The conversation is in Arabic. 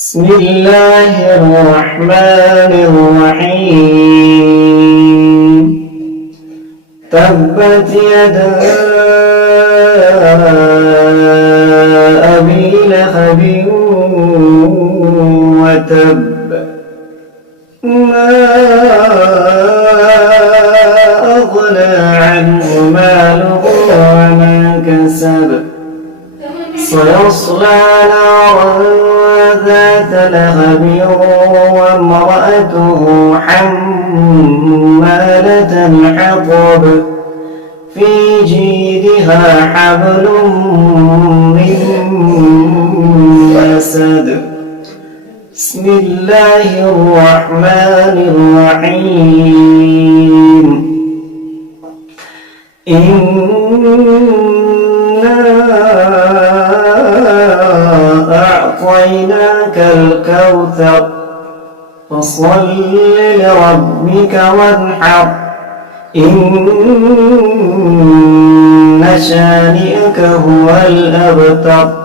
بسم الله الرحمن الرحيم تبت يدا أبي لهب وتب ما أغنى عنه ماله وما كسب سيصلى نارا ذات لهب وامرأته حمالة الحطب في جيدها حبل من مسد بسم الله الرحمن الرحيم إنا أعطيناك الكوثر فصل لربك وانحر إن شانئك هو الأبتر